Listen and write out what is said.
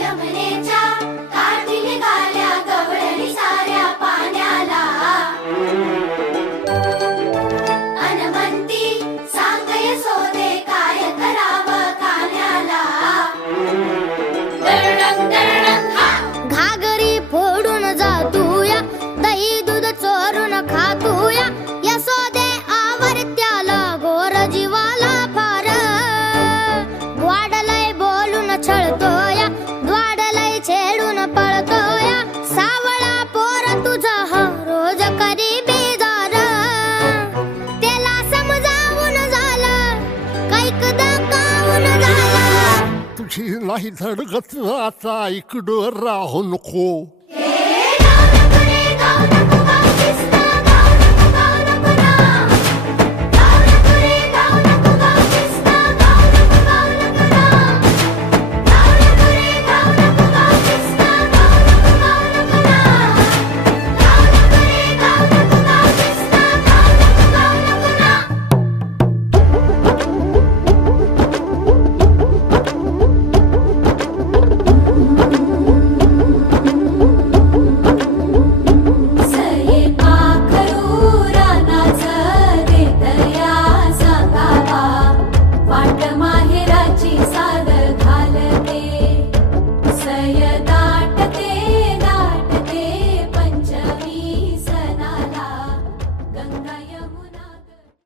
यमुनेच्या काठी निघाल्या गवळणी साऱ्या पाण्याला. हनुमंती सांग यशोदे काय करावं खाण्याला. दरडंग दरडंग हा. घागरी फोडून जातूया, दही दूध चोरून खातूया. यशोदे आवरत्याला गोर जीवाला फार. द्वाडलय बोलून छळतोया, द्वाडलय छेडून पळतोया. सावळा पोर तुझा हा रोज करी बेजार. त्याला समजावून झालं, कैक दाखवून झालं. तुझी नाही धडगत आता इकडं राहू नको.